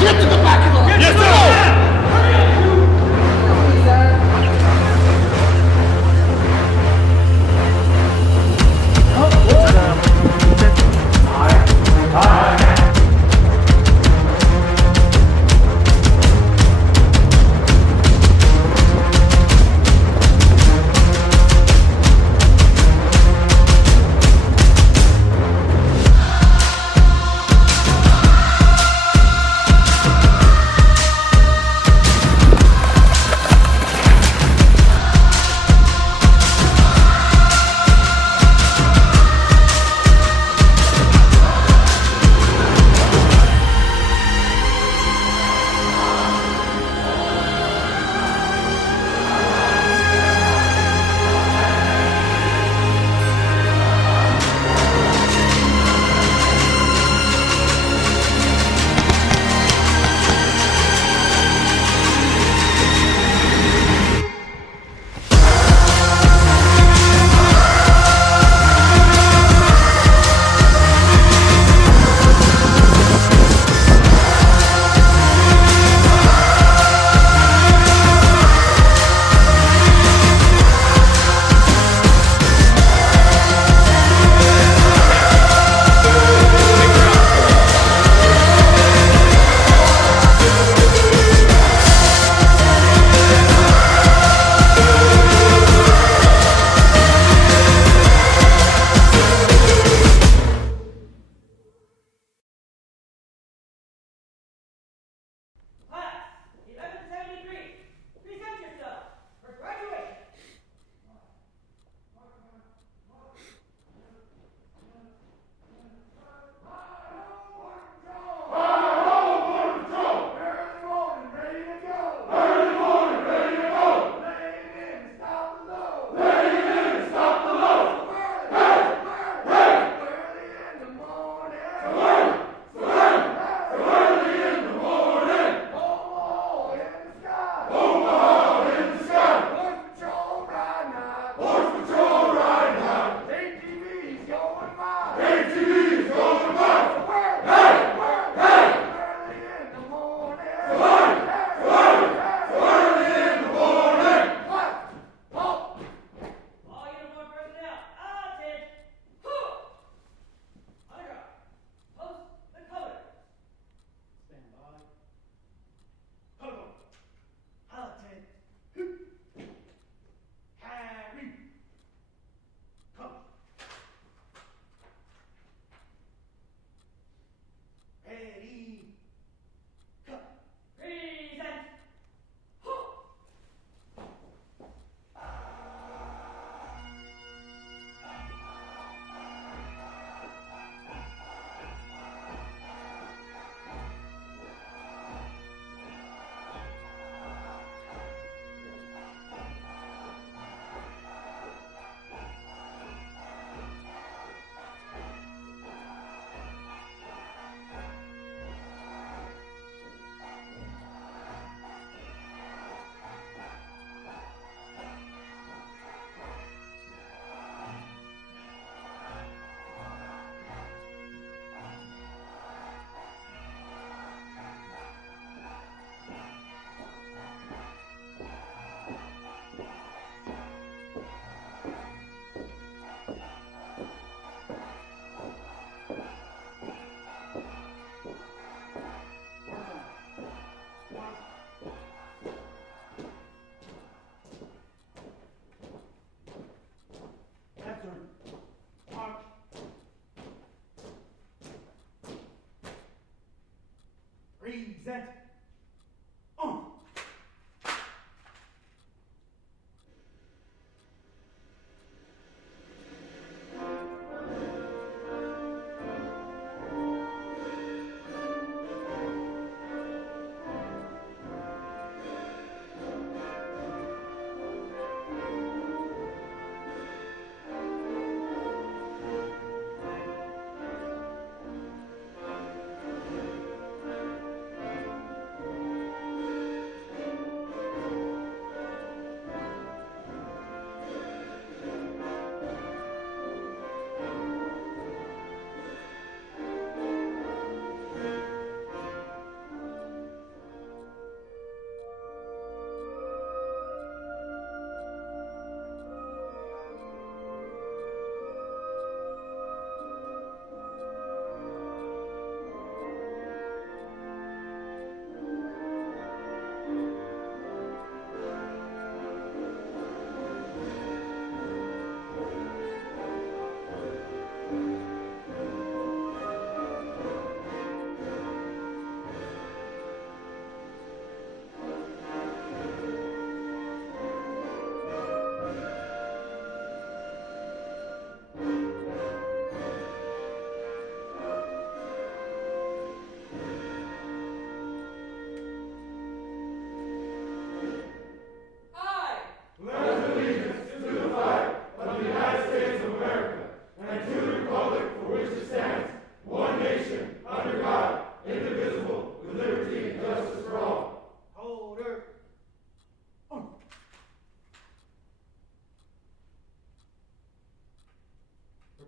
Get to the back of the line! Yes, sir!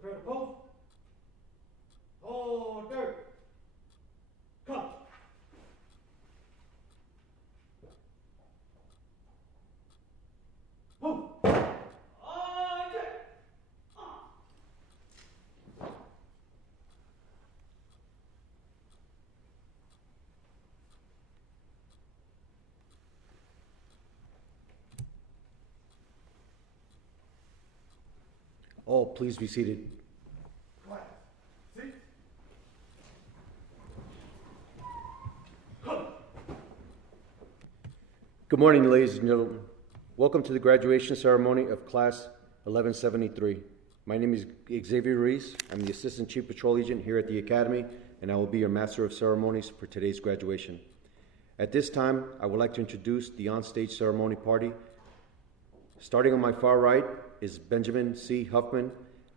Prepare to post. Order. Come. Move. Order. All, please be seated. Class. Seat. Good morning, ladies and gentlemen. Welcome to the graduation ceremony of Class 1173. My name is Xavier Ruiz. I'm the Assistant Chief Patrol Agent here at the Academy, and I will be your Master of Ceremonies for today's graduation. At this time, I would like to introduce the on-stage ceremony party. Starting on my far right is Benjamin C. Huffman,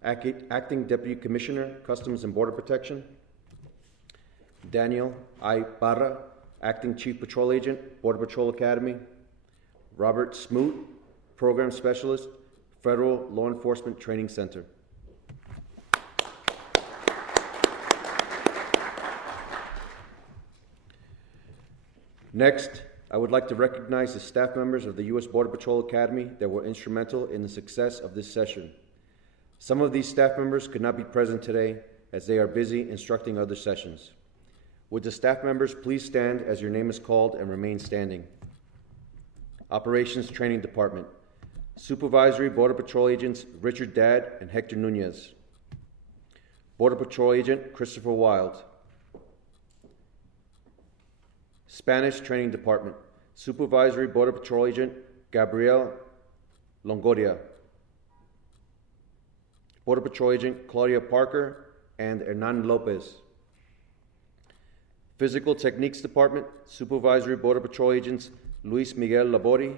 Acting Deputy Commissioner, Customs and Border Protection. Daniel I. Barra, Acting Chief Patrol Agent, Border Patrol Academy. Robert Smoot, Program Specialist, Federal Law Enforcement Training Center. Next, I would like to recognize the staff members of the U.S. Border Patrol Academy that were instrumental in the success of this session. Some of these staff members could not be present today as they are busy instructing other sessions. Would the staff members please stand as your name is called and remain standing? Operations Training Department. Supervisory Border Patrol Agents Richard Dadd and Hector Nunez. Border Patrol Agent Christopher Wild. Spanish Training Department. Supervisory Border Patrol Agent Gabriel Longoria. Border Patrol Agent Claudia Parker and Hernan Lopez. Physical Techniques Department. Supervisory Border Patrol Agents Luis Miguel Labori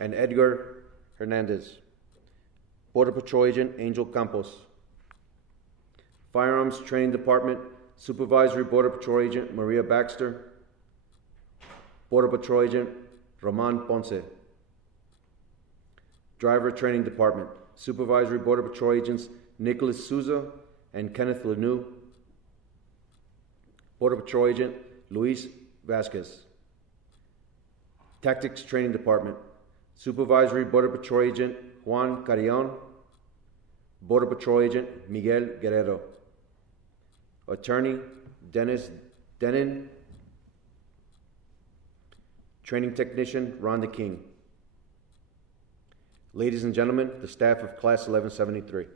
and Edgar Hernandez. Border Patrol Agent Angel Campos. Firearms Training Department. Supervisory Border Patrol Agent Maria Baxter. Border Patrol Agent Roman Ponce. Driver Training Department. Supervisory Border Patrol Agents Nicholas Souza and Kenneth Lanou. Border Patrol Agent Luis Vasquez. Tactics Training Department. Supervisory Border Patrol Agent Juan Carrion. Border Patrol Agent Miguel Guerrero. Attorney Dennis Denin. Training Technician Rhonda King. Ladies and gentlemen, the staff of Class 1173.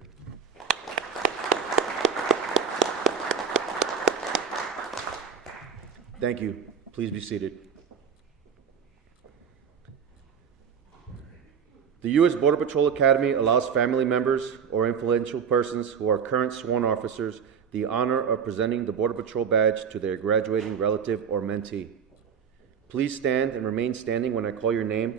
Thank you. Please be seated. The U.S. Border Patrol Academy allows family members or influential persons who are current sworn officers the honor of presenting the Border Patrol badge to their graduating relative or mentee. Please stand and remain standing when I call your name.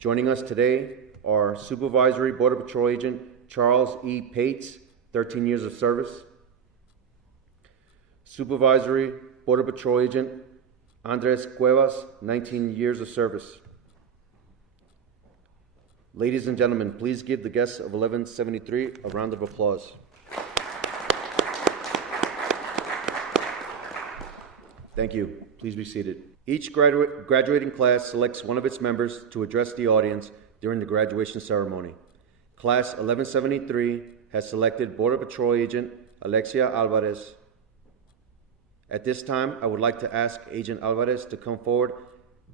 Joining us today are Supervisory Border Patrol Agent Charles E. Pates, 13 years of service. Supervisory Border Patrol Agent Andres Cuevas, 19 years of service. Ladies and gentlemen, please give the guests of 1173 a round of applause. Thank you. Please be seated. Each graduating class selects one of its members to address the audience during the graduation ceremony. Class 1173 has selected Border Patrol Agent Alexia Alvarez. At this time, I would like to ask Agent Alvarez to come forward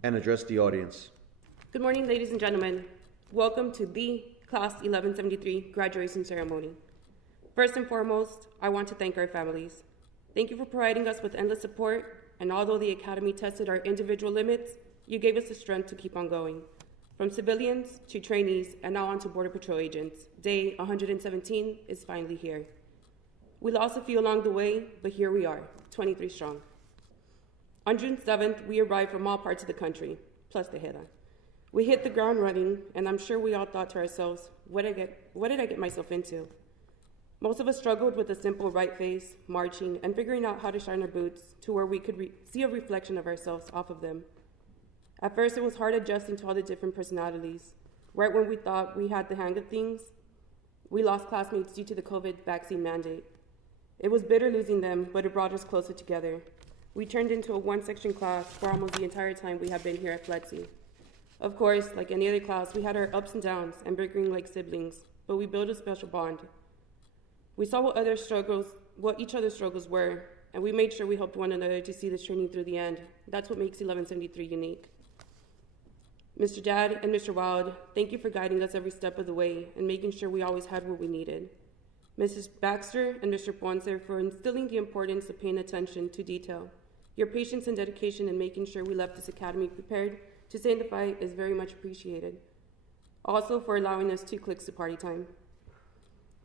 and address the audience. Good morning, ladies and gentlemen. Welcome to the Class 1173 graduation ceremony. First and foremost, I want to thank our families. Thank you for providing us with endless support, and although the Academy tested our individual limits, you gave us the strength to keep on going. From civilians to trainees, and now on to Border Patrol agents, day 117 is finally here. We lost a few along the way, but here we are, 23 strong. On June 7th, we arrived from all parts of the country, plus Tejeda. We hit the ground running, and I'm sure we all thought to ourselves, what did I get myself into? Most of us struggled with a simple right face, marching, and figuring out how to shine our boots to where we could see a reflection of ourselves off of them. At first, it was hard adjusting to all the different personalities. Right when we thought we had the hang of things, We lost classmates due to the COVID vaccine mandate. It was bitter losing them, but it brought us closer together. We turned into a one-section class for almost the entire time we have been here at FLETC. Of course, like any other class, we had our ups and downs and bickering like siblings, but we built a special bond. We saw what each other's struggles were, and we made sure we helped one another to see this training through the end. That's what makes 1173 unique. Mr. Dad and Mr. Wild, thank you for guiding us every step of the way and making sure we always had what we needed. Mrs. Baxter and Mr. Ponce for instilling the importance of paying attention to detail. Your patience and dedication in making sure we left this academy prepared to stay in the fight is very much appreciated. Also for allowing us 2 clicks to party time.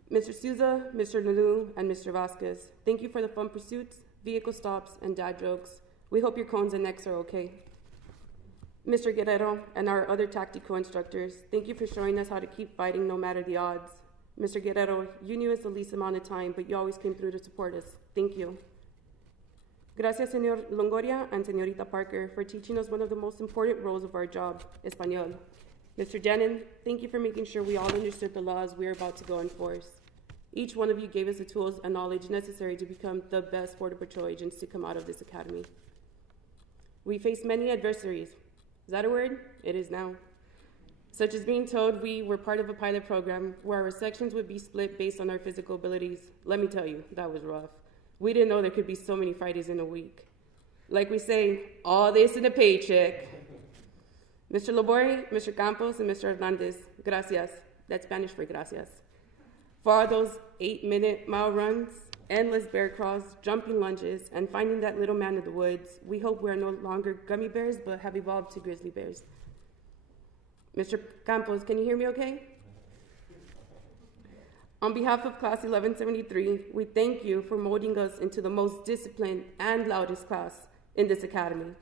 Mr. Souza, Mr. Lalu, and Mr. Vasquez, thank you for the fun pursuits, vehicle stops, and dad jokes. We hope your cones and necks are okay. Mr. Guerrero and our other tactical instructors, thank you for showing us how to keep fighting no matter the odds. Mr. Guerrero, you knew us the least amount of time, but you always came through to support us. Thank you. Gracias, Señor Longoria and Señorita Parker, for teaching us one of the most important roles of our job, Español. Mr. Denon, thank you for making sure we all understood the laws we are about to go enforce. Each one of you gave us the tools and knowledge necessary to become the best Border Patrol agents to come out of this academy. We faced many adversaries. Is that a word? It is now. Such as being told we were part of a pilot program where our sections would be split based on our physical abilities. Let me tell you, that was rough. We didn't know there could be so many Fridays in a week. Like we say, all this in a paycheck. Mr. Labore, Mr. Campos, and Mr. Hernandez, gracias. That's Spanish for gracias. For all those 8-minute mile runs, endless bear crawls, jumping lunges, and finding that little man in the woods, we hope we are no longer gummy bears, but have evolved to grizzly bears. Mr. Campos, can you hear me okay? On behalf of Class 1173, we thank you for molding us into the most disciplined and loudest class in this academy.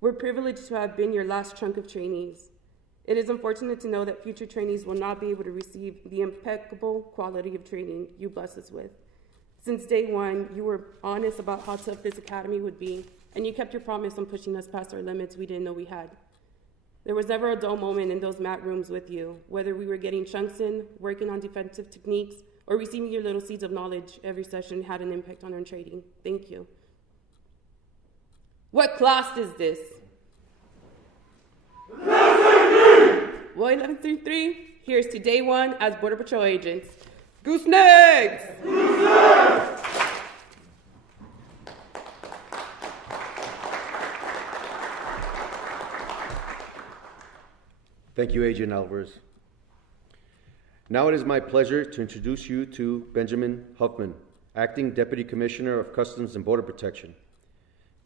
We're privileged to have been your last chunk of trainees. It is unfortunate to know that future trainees will not be able to receive the impeccable quality of training you blessed us with. Since day one, you were honest about how tough this academy would be, and you kept your promise on pushing us past our limits we didn't know we had. There was never a dull moment in those mat rooms with you, whether we were getting chunks in, working on defensive techniques, or receiving your little seeds of knowledge. Every session had an impact on our training. Thank you. What class is this? 1133, here's to day one as Border Patrol agents. Goosenecks! Thank you, Agent Alvarez. Now it is my pleasure to introduce you to Benjamin Huffman, Acting Deputy Commissioner of Customs and Border Protection.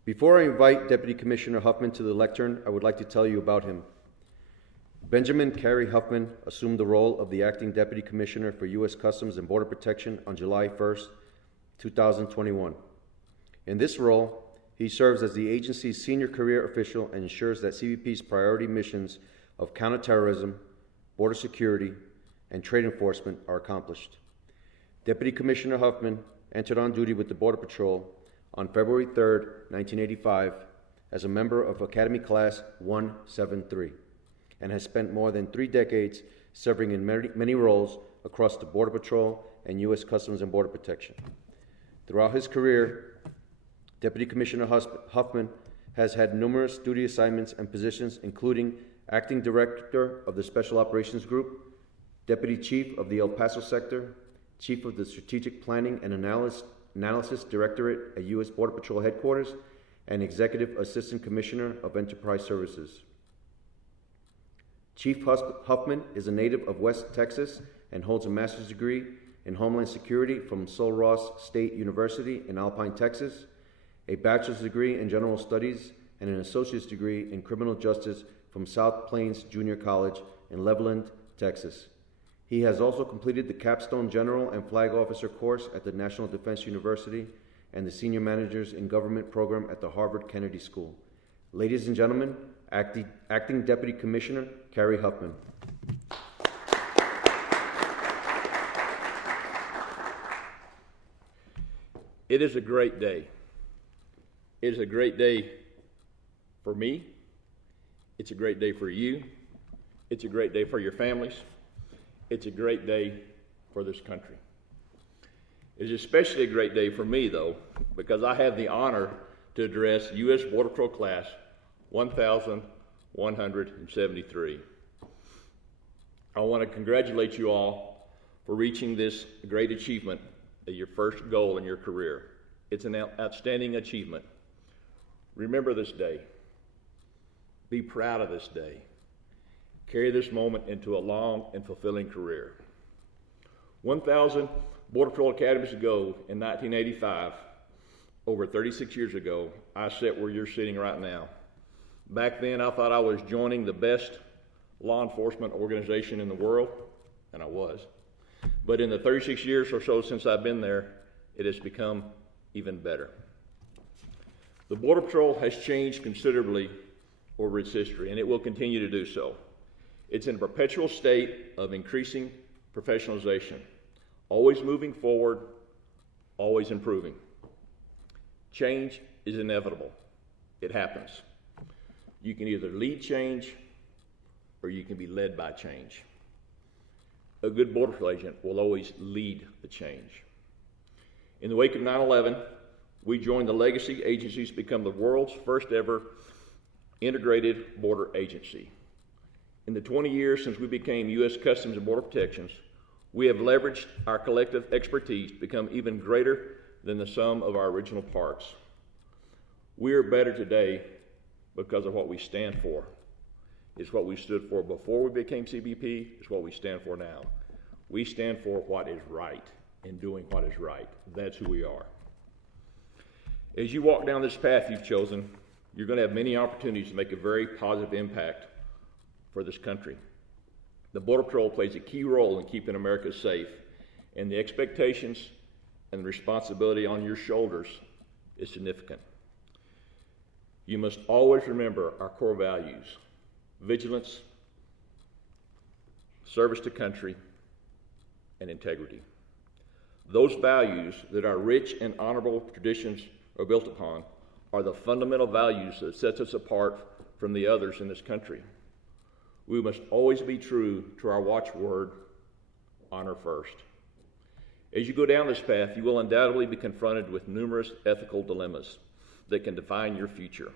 Before I invite Deputy Commissioner Huffman to the lectern, I would like to tell you about him. Benjamin Carey Huffman assumed the role of the Acting Deputy Commissioner for U.S. Customs and Border Protection on July 1st, 2021. In this role, he serves as the agency's senior career official and ensures that CBP's priority missions of counterterrorism, border security, and trade enforcement are accomplished. Deputy Commissioner Huffman entered on duty with the Border Patrol on February 3rd, 1985, as a member of Academy Class 173, and has spent more than 3 decades serving in many roles across the Border Patrol and U.S. Customs and Border Protection. Throughout his career, Deputy Commissioner Huffman has had numerous duty assignments and positions, including Acting Director of the Special Operations Group, Deputy Chief of the El Paso Sector, Chief of the Strategic Planning and Analysis Directorate at U.S. Border Patrol Headquarters, and Executive Assistant Commissioner of Enterprise Services. Chief Huffman is a native of West Texas and holds a master's degree in Homeland Security from Sul Ross State University in Alpine, Texas, a bachelor's degree in General Studies, and an associate's degree in Criminal Justice from South Plains Junior College in Leveland, Texas. He has also completed the Capstone General and Flag Officer course at the National Defense University and the Senior Managers in Government program at the Harvard Kennedy School. Ladies and gentlemen, Acting Deputy Commissioner Carey Huffman. It is a great day. It is a great day for me. It's a great day for you. It's a great day for your families. It's a great day for this country. It is especially a great day for me, though, because I have the honor to address U.S. Border Patrol Class 1,173. I want to congratulate you all for reaching this great achievement, your first goal in your career. It's an outstanding achievement. Remember this day. Be proud of this day. Carry this moment into a long and fulfilling career. 1,000 Border Patrol academies ago in 1985, over 36 years ago, I sat where you're sitting right now. Back then, I thought I was joining the best law enforcement organization in the world, and I was. But in the 36 years or so since I've been there, it has become even better. The Border Patrol has changed considerably over its history, and it will continue to do so. It's in a perpetual state of increasing professionalization, always moving forward, always improving. Change is inevitable. It happens. You can either lead change or you can be led by change. A good Border Patrol agent will always lead the change. In the wake of 9/11, we joined the legacy agencies to become the world's first ever integrated border agency. In the 20 years since we became U.S. Customs and Border Protections, we have leveraged our collective expertise to become even greater than the sum of our original parts. We are better today because of what we stand for. It's what we stood for before we became CBP. It's what we stand for now. We stand for what is right and doing what is right. That's who we are. As you walk down this path you've chosen, you're going to have many opportunities to make a very positive impact for this country. The Border Patrol plays a key role in keeping America safe, and the expectations and the responsibility on your shoulders is significant. You must always remember our core values: vigilance, service to country, and integrity. Those values that our rich and honorable traditions are built upon are the fundamental values that sets us apart from the others in this country. We must always be true to our watchword, honor first. As you go down this path, you will undoubtedly be confronted with numerous ethical dilemmas that can define your future.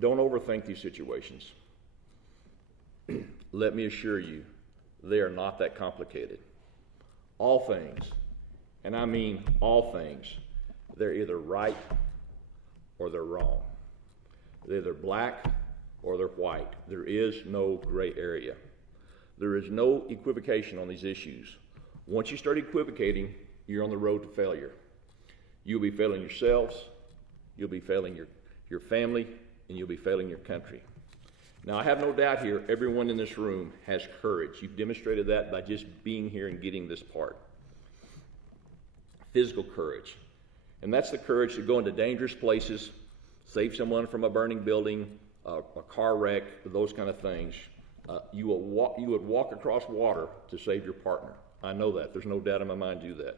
Don't overthink these situations. Let me assure you, they are not that complicated. All things, and I mean all things, they're either right or they're wrong. They're either black or they're white. There is no gray area. There is no equivocation on these issues. Once you start equivocating, you're on the road to failure. You'll be failing yourselves, you'll be failing your family, and you'll be failing your country. Now, I have no doubt here, everyone in this room has courage. You've demonstrated that by just being here and getting this part. Physical courage. And that's the courage to go into dangerous places, save someone from a burning building, a car wreck, those kind of things. You would walk across water to save your partner. I know that. There's no doubt in my mind you do that.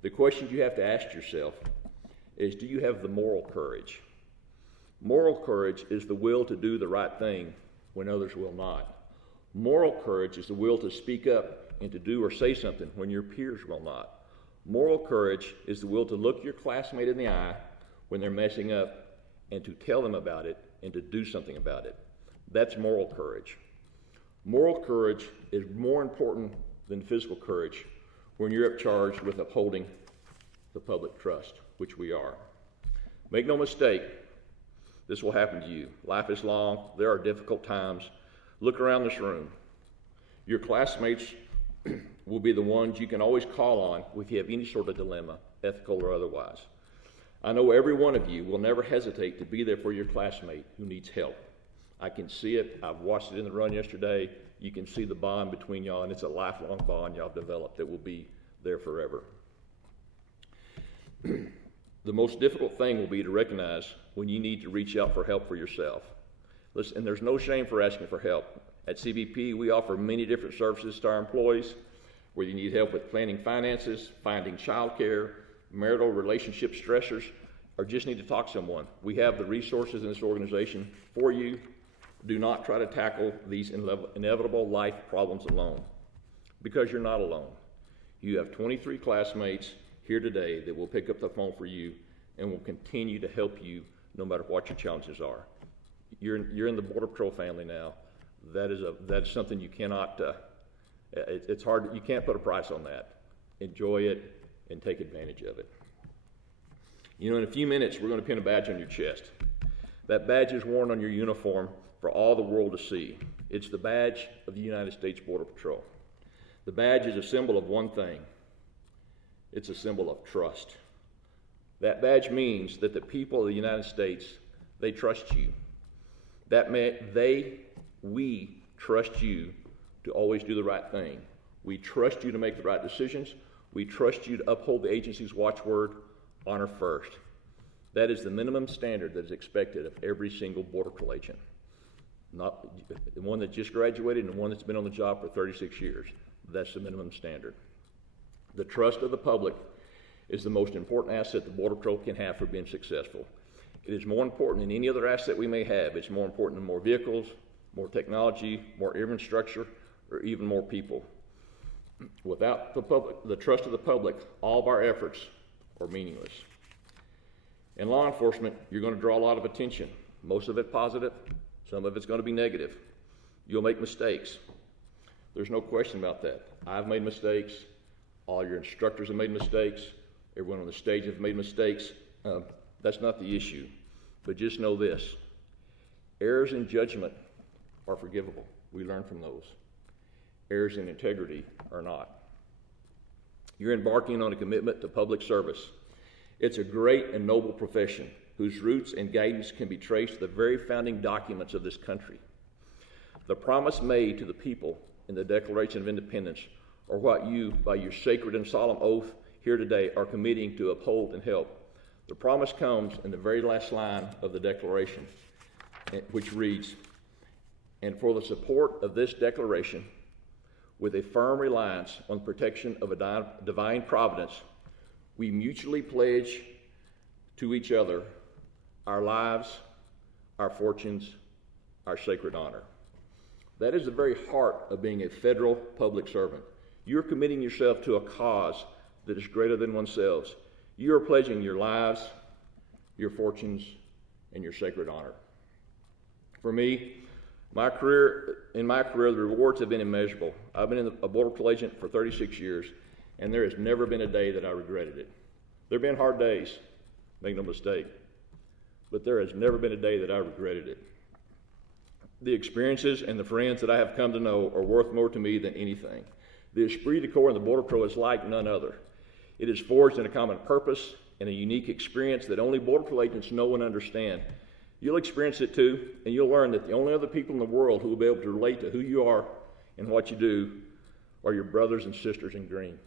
The question you have to ask yourself is, do you have the moral courage? Moral courage is the will to do the right thing when others will not. Moral courage is the will to speak up and to do or say something when your peers will not. Moral courage is the will to look your classmate in the eye when they're messing up and to tell them about it and to do something about it. That's moral courage. Moral courage is more important than physical courage when you're charged with upholding the public trust, which we are. Make no mistake, this will happen to you. Life is long. There are difficult times. Look around this room. Your classmates will be the ones you can always call on if you have any sort of dilemma, ethical or otherwise. I know every one of you will never hesitate to be there for your classmate who needs help. I can see it. I've watched it in the run yesterday. You can see the bond between y'all, and it's a lifelong bond y'all developed that will be there forever. The most difficult thing will be to recognize when you need to reach out for help for yourself. Listen, and there's no shame for asking for help. At CBP, we offer many different services to our employees, whether you need help with planning finances, finding childcare, marital relationship stressors, or just need to talk to someone. We have the resources in this organization for you. Do not try to tackle these inevitable life problems alone. because you're not alone. You have 23 classmates here today that will pick up the phone for you and will continue to help you no matter what your challenges are. You're in the Border Patrol family now. That is something you cannot, it's hard, you can't put a price on that. Enjoy it and take advantage of it. You know, in a few minutes, we're going to pin a badge on your chest. That badge is worn on your uniform for all the world to see. It's the badge of the United States Border Patrol. The badge is a symbol of one thing. It's a symbol of trust. That badge means that the people of the United States, they trust you. We trust you to always do the right thing. We trust you to make the right decisions. We trust you to uphold the agency's watchword, honor first. That is the minimum standard that is expected of every single Border Patrol agent. Not the one that just graduated and the one that's been on the job for 36 years. That's the minimum standard. The trust of the public is the most important asset the Border Patrol can have for being successful. It is more important than any other asset we may have. It's more important than more vehicles, more technology, more infrastructure, or even more people. Without the trust of the public, all of our efforts are meaningless. In law enforcement, you're going to draw a lot of attention. Most of it positive, some of it's going to be negative. You'll make mistakes. There's no question about that. I've made mistakes. All your instructors have made mistakes. Everyone on the stage has made mistakes. That's not the issue. But just know this. Errors in judgment are forgivable. We learn from those. Errors in integrity are not. You're embarking on a commitment to public service. It's a great and noble profession whose roots and guidance can be traced to the very founding documents of this country. The promise made to the people in the Declaration of Independence are what you, by your sacred and solemn oath here today, are committing to uphold and help. The promise comes in the very last line of the Declaration, which reads, "And for the support of this Declaration, with a firm reliance on the protection of a divine providence, we mutually pledge to each other our lives, our fortunes, our sacred honor." That is the very heart of being a federal public servant. You're committing yourself to a cause that is greater than oneself. You are pledging your lives, your fortunes, and your sacred honor. For me, in my career, the rewards have been immeasurable. I've been a Border Patrol agent for 36 years, and there has never been a day that I regretted it. There have been hard days, make no mistake, but there has never been a day that I regretted it. The experiences and the friends that I have come to know are worth more to me than anything. The esprit de corps in the Border Patrol is like none other. It is forged in a common purpose and a unique experience that only Border Patrol agents know and understand. You'll experience it too, and you'll learn that the only other people in the world who will be able to relate to who you are and what you do are your brothers and sisters in green.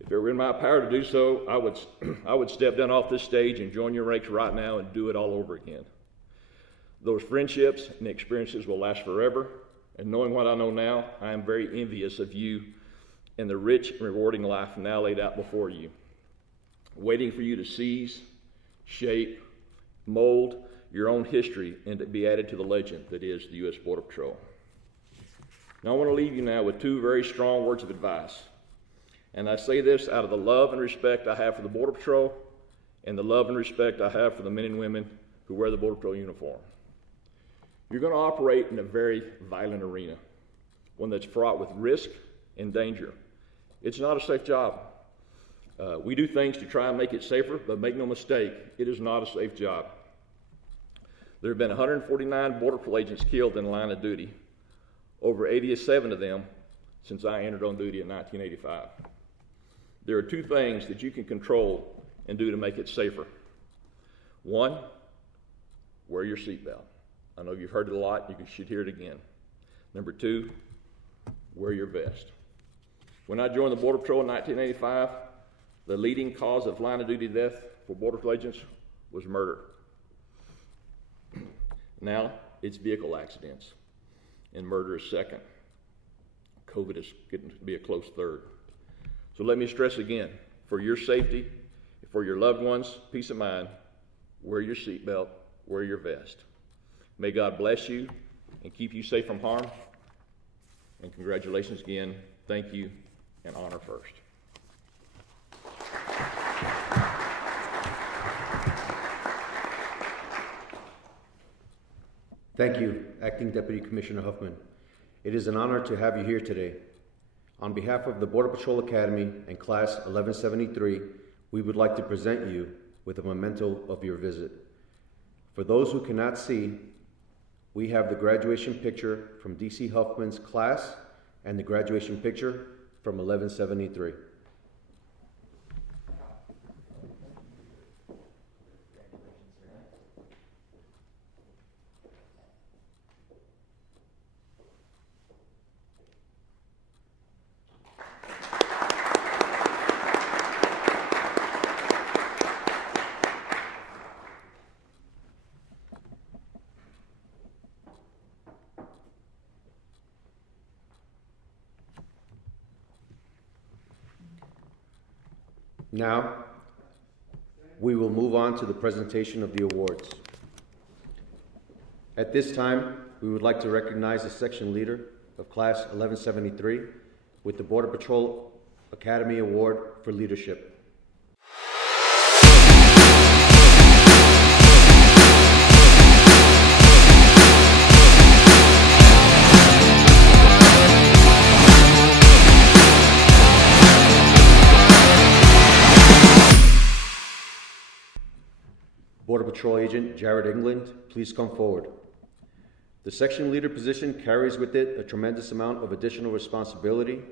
If it were in my power to do so, I would step down off this stage and join your ranks right now and do it all over again. Those friendships and experiences will last forever, and knowing what I know now, I am very envious of you and the rich and rewarding life now laid out before you, waiting for you to seize, shape, mold your own history and to be added to the legend that is the U.S. Border Patrol. Now I want to leave you now with two very strong words of advice. And I say this out of the love and respect I have for the Border Patrol and the love and respect I have for the men and women who wear the Border Patrol uniform. You're going to operate in a very violent arena, one that's fraught with risk and danger. It's not a safe job. We do things to try and make it safer, but make no mistake, it is not a safe job. There have been 149 Border Patrol agents killed in the line of duty, over 87 of them since I entered on duty in 1985. There are two things that you can control and do to make it safer. One, wear your seatbelt. I know you've heard it a lot, you should hear it again. Number two, wear your vest. When I joined the Border Patrol in 1985, the leading cause of line of duty death for Border Patrol agents was murder. Now it's vehicle accidents, and murder is second. COVID is getting to be a close third. So let me stress again, for your safety, for your loved ones' peace of mind, wear your seatbelt, wear your vest. May God bless you and keep you safe from harm. And congratulations again thank you and honor first. Thank you, Acting Deputy Commissioner Huffman. It is an honor to have you here today. On behalf of the Border Patrol Academy and Class 1173, we would like to present you with a memento of your visit. For those who cannot see, we have the graduation picture from D.C. Huffman's class and the graduation picture from 1173. Now, we will move on to the presentation of the awards. At this time, we would like to recognize the section leader of Class 1173 with the Border Patrol Academy Award for Leadership. Border Patrol Agent Jared England, please come forward. The section leader position carries with it a tremendous amount of additional responsibility,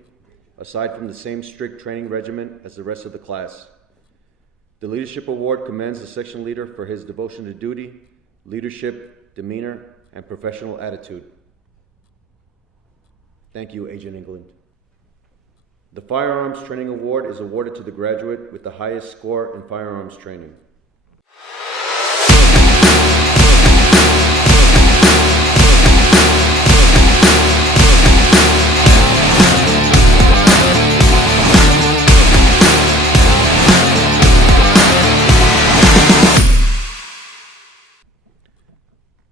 aside from the same strict training regimen as the rest of the class. The Leadership Award commends the section leader for his devotion to duty, leadership, demeanor, and professional attitude. Thank you, Agent England. The Firearms Training Award is awarded to the graduate with the highest score in firearms training.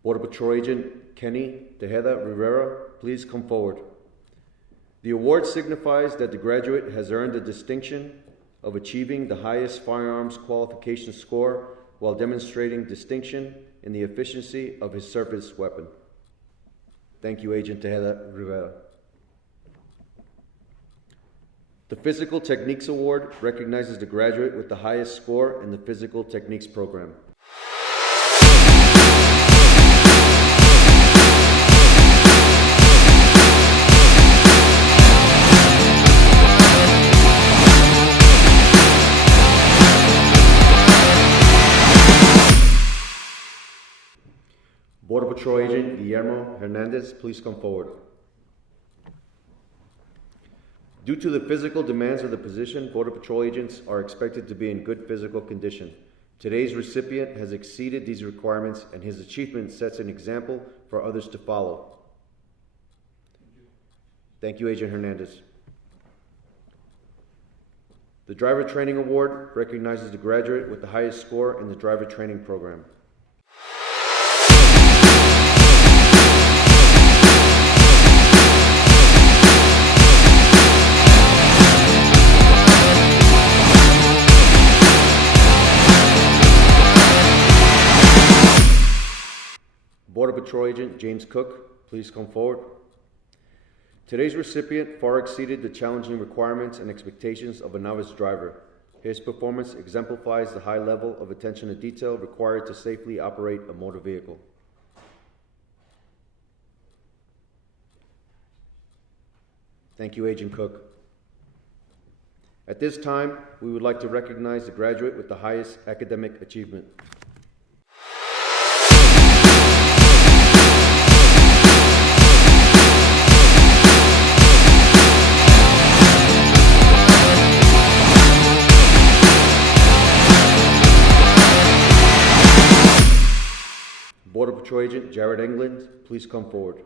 Border Patrol Agent Kenny Tejeda Rivera, please come forward. The award signifies that the graduate has earned the distinction of achieving the highest firearms qualification score while demonstrating distinction in the efficiency of his service weapon. Thank you, Agent Tejeda Rivera. The Physical Techniques Award recognizes the graduate with the highest score in the Physical Techniques program. Border Patrol Agent Guillermo Hernandez, please come forward. Due to the physical demands of the position, Border Patrol agents are expected to be in good physical condition. Today's recipient has exceeded these requirements, and his achievement sets an example for others to follow. Thank you, Agent Hernandez. The Driver Training Award recognizes the graduate with the highest score in the driver training program. Border Patrol Agent James Cook, please come forward. Today's recipient far exceeded the challenging requirements and expectations of a novice driver. His performance exemplifies the high level of attention to detail required to safely operate a motor vehicle. Thank you, Agent Cook. At this time, we would like to recognize the graduate with the highest academic achievement. Border Patrol Agent Jared England, please come forward.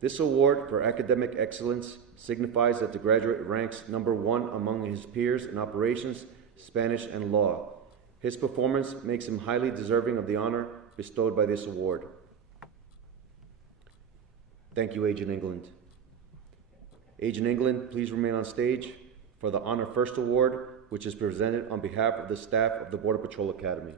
This award for academic excellence signifies that the graduate ranks #1 among his peers in operations, Spanish, and law. His performance makes him highly deserving of the honor bestowed by this award. Thank you, Agent England. Agent England, please remain on stage for the Honor First Award, which is presented on behalf of the staff of the Border Patrol Academy.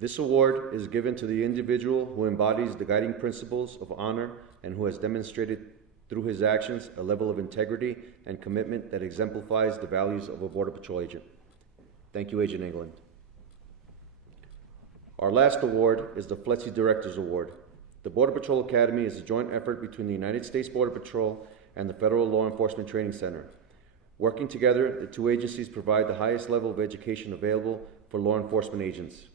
This award is given to the individual who embodies the guiding principles of honor and who has demonstrated through his actions a level of integrity and commitment that exemplifies the values of a Border Patrol agent. Thank you, Agent England. Our last award is the FLETC Directors Award. The Border Patrol Academy is a joint effort between the United States Border Patrol and the Federal Law Enforcement Training Center. Working together, the two agencies provide the highest level of education available for law enforcement agents.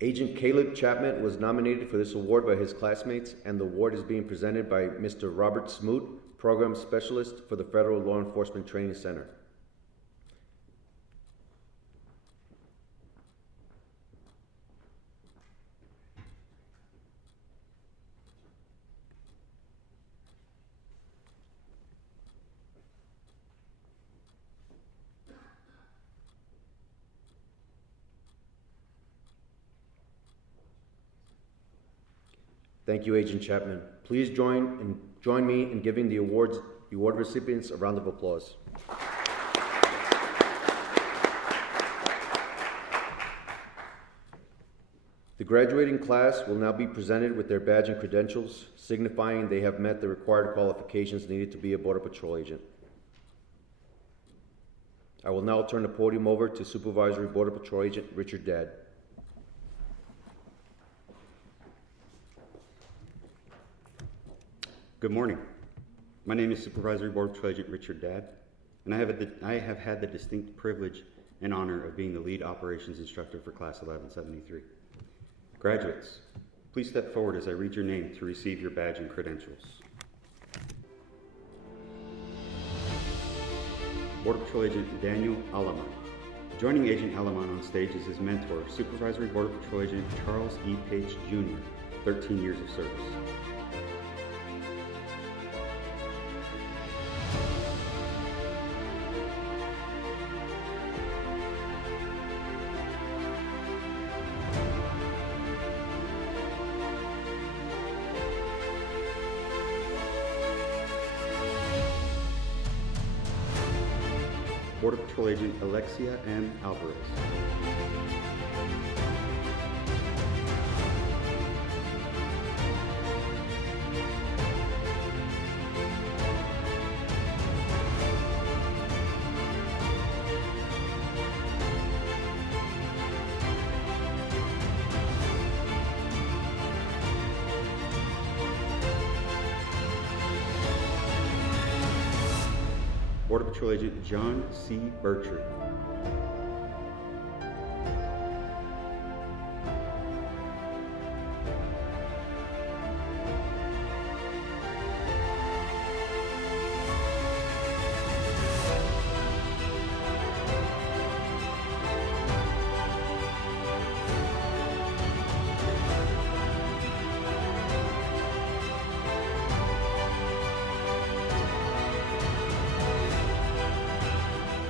Agent Caleb Chapman was nominated for this award by his classmates, and the award is being presented by Mr. Robert Smoot, Program Specialist for the Federal Law Enforcement Training Center. Thank you, Agent Chapman. Please join me in giving the award recipients a round of applause. The graduating class will now be presented with their badge and credentials, signifying they have met the required qualifications needed to be a Border Patrol agent. I will now turn the podium over to Supervisory Border Patrol Agent Richard Dadd. Good morning. My name is Supervisory Border Patrol Agent Richard Dadd, and I have had the distinct privilege and honor of being the lead operations instructor for Class 1173. Graduates, please step forward as I read your name to receive your badge and credentials. Border Patrol Agent Daniel Alaman. Joining Agent Alaman on stage is his mentor, Supervisory Border Patrol Agent Charles E. Page Jr., 13 years of service. Border Patrol Agent Alexia M. Alvarez. Border Patrol Agent John C. Burchard.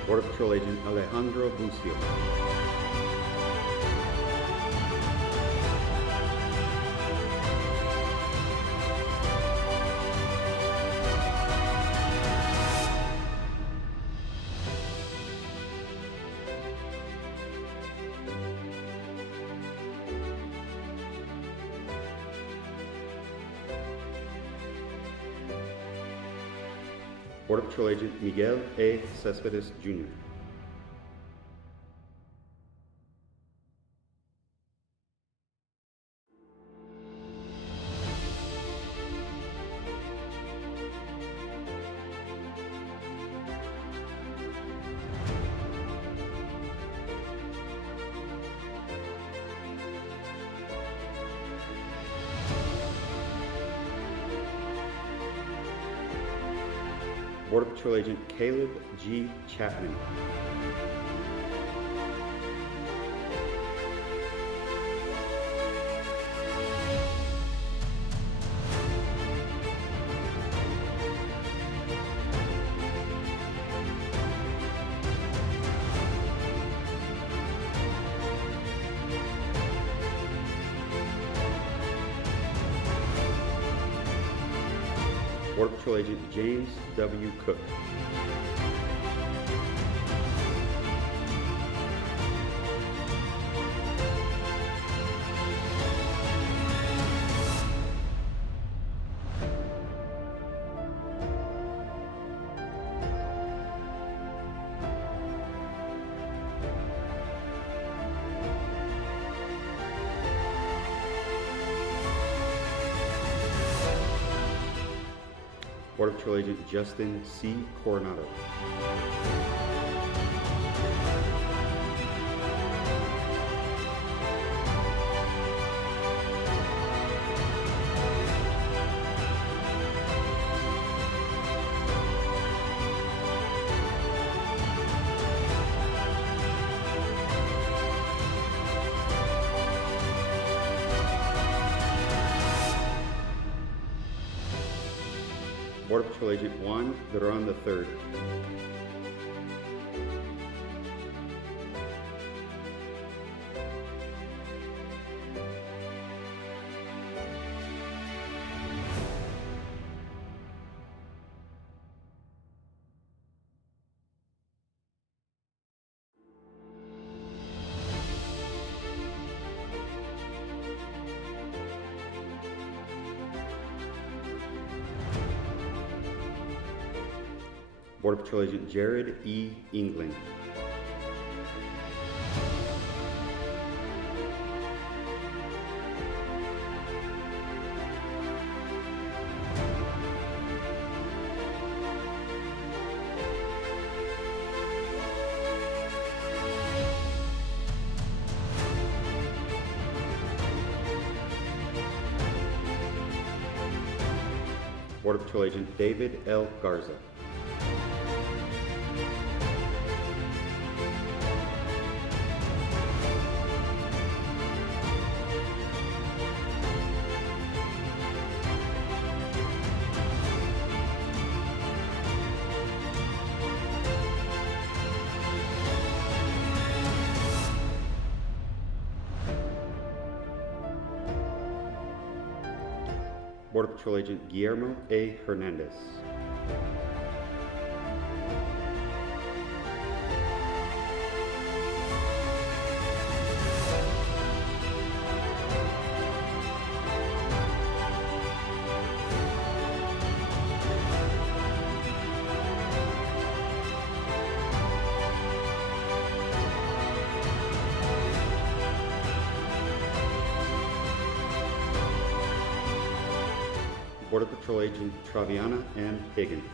Border Patrol Agent Alejandro Bucio. Border Patrol Agent Miguel A. Cespedes, Jr. Border Patrol Agent Caleb G. Chapman. Border Patrol Agent James W. Cook. Border Patrol Agent Justin C. Coronado. Border Patrol Agent Juan Duran III. Border Patrol Agent Jared E. England. Border Patrol Agent David L. Garza. Border Patrol Agent Guillermo A. Hernandez. Border Patrol Agent Traviana M. Higgins.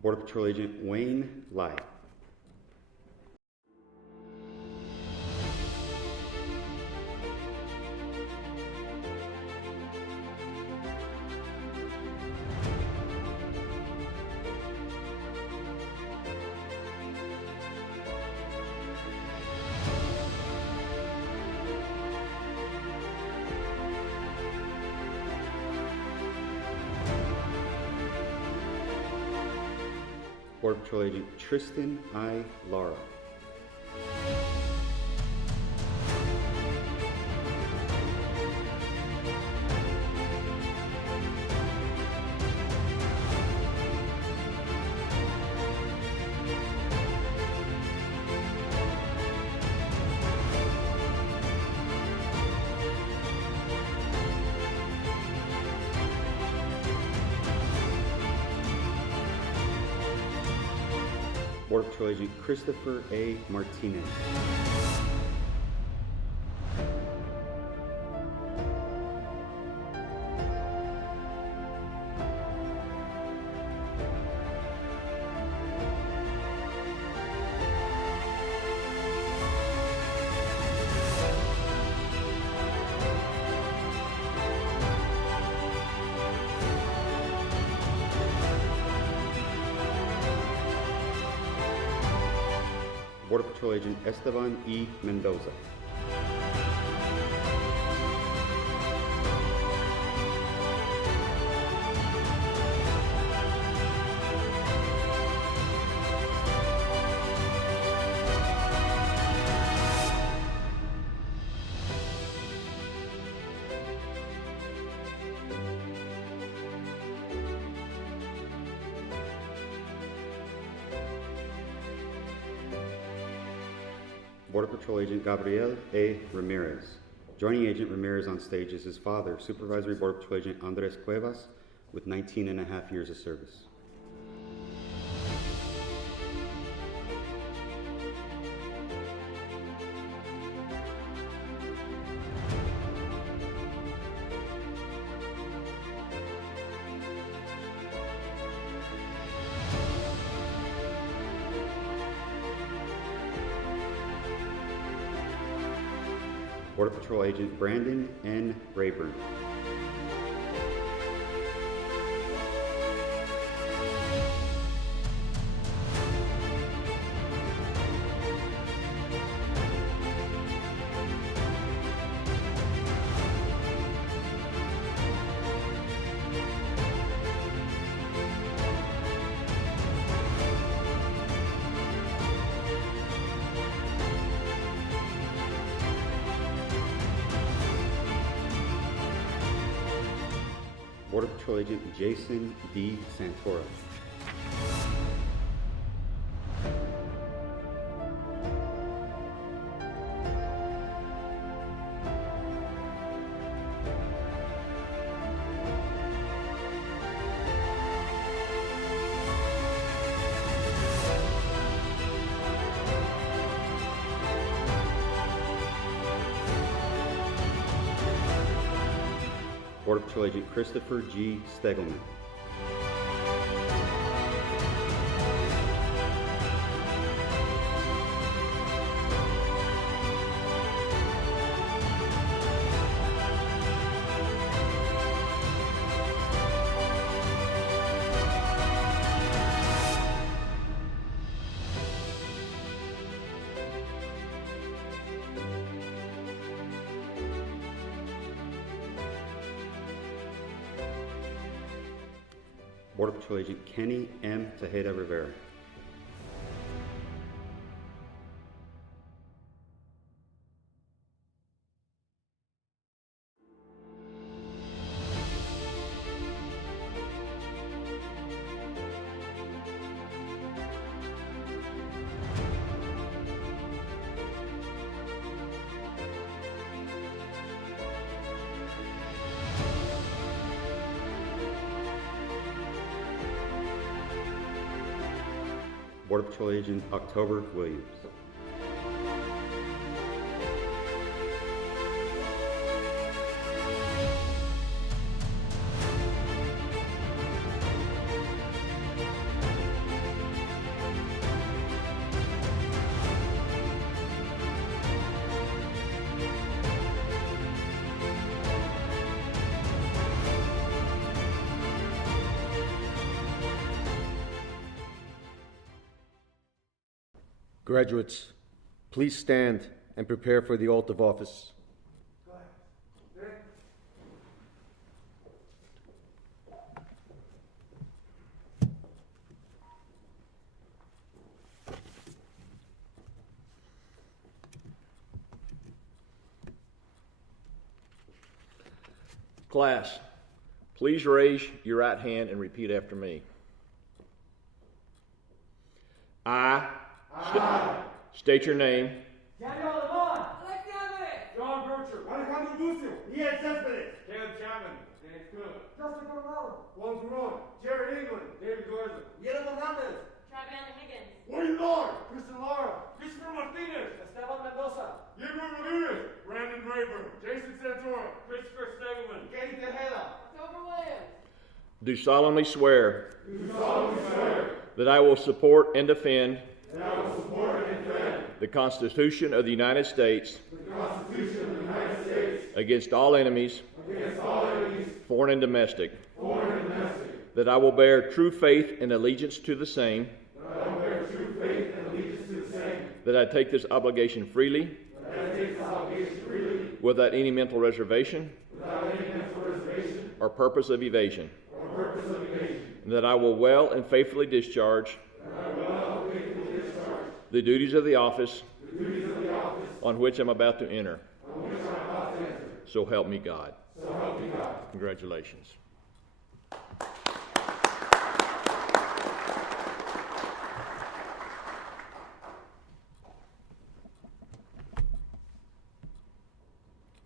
Border Patrol Agent Wayne Lai. Border Patrol Agent Tristan I. Lara. Border Patrol Agent Christopher A. Martinez. Border Patrol Agent Esteban E. Mendoza. Border Patrol Agent Gabriel A. Ramirez. Joining Agent Ramirez on stage is his father, Supervisory Border Patrol Agent Andres Cuevas, with 19 and a half years of service. Border Patrol Agent Brandon N. Rayburn. Border Patrol Agent Jason D. Santoro. Border Patrol Agent Christopher G. Stegelman. Border Patrol Agent Kenny M. Tejeda Rivera. Border Patrol Agent October Williams. Graduates, please stand and prepare for the oath of office. Class, please raise your right hand and repeat after me. I state your name. Daniel Lemon. Alexander! John Bircher. Alejandro Lucio. Ian Cespedes. Caleb Chapman. James Cook. Justin Coronado. Juan Turon. Jared England. David Garza. Yera Hernandez. Traviana Higgins. William Lord. Kristen Lara. Christopher Martinez. Esteban Mendoza. Gabriel Ramirez. Brandon Rayburn. Jason Santoro. Christopher Stegelman. Kenny Tejeda. October Williams. Do solemnly swear that I will support and defend the Constitution of the United States against all enemies, foreign and domestic, that I will bear true faith and allegiance to the same, that I take this obligation freely, without any mental reservation, or purpose of evasion, and that I will well and faithfully discharge the duties of the office on which I'm about to enter. So help me God. Congratulations.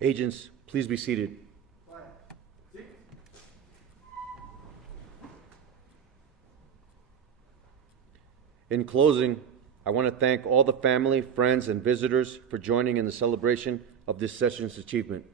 Agents, please be seated. In closing, I want to thank all the family, friends, and visitors for joining in the celebration of this session's achievement.